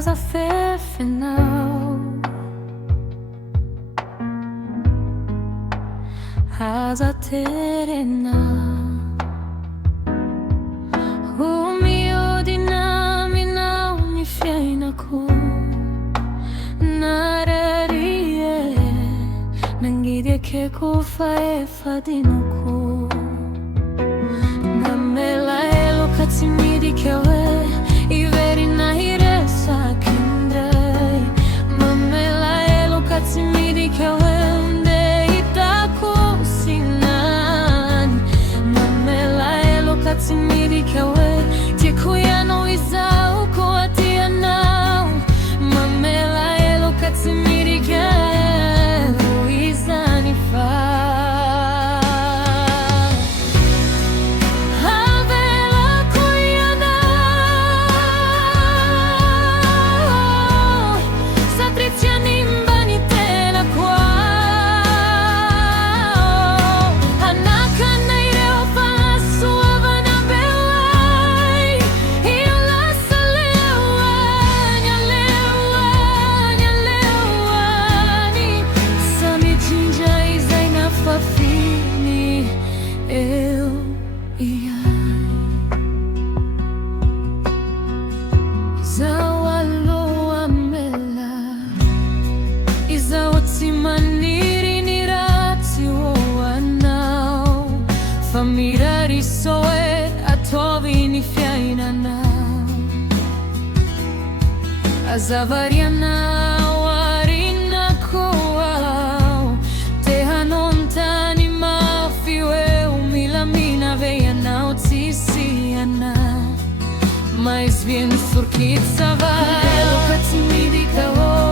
casa fe final, casa terrena. O mio dinamina mi fiena ko nararie nangide ke ko fa fadino ko namela elo katsimidi kewe iveri na hiresa kindrai mamela elo katsimidi kewe nde itako sinan mamela elo katsimidi kewe tikuya no izao ko atia now mamela elo katsimidi kewe izani fa Mirari soe a tovi ni fiaina na azavariana warina koau teha nontani mafiwe umilamina veia na utisiana mais bien surkit savai lo katsimidi kao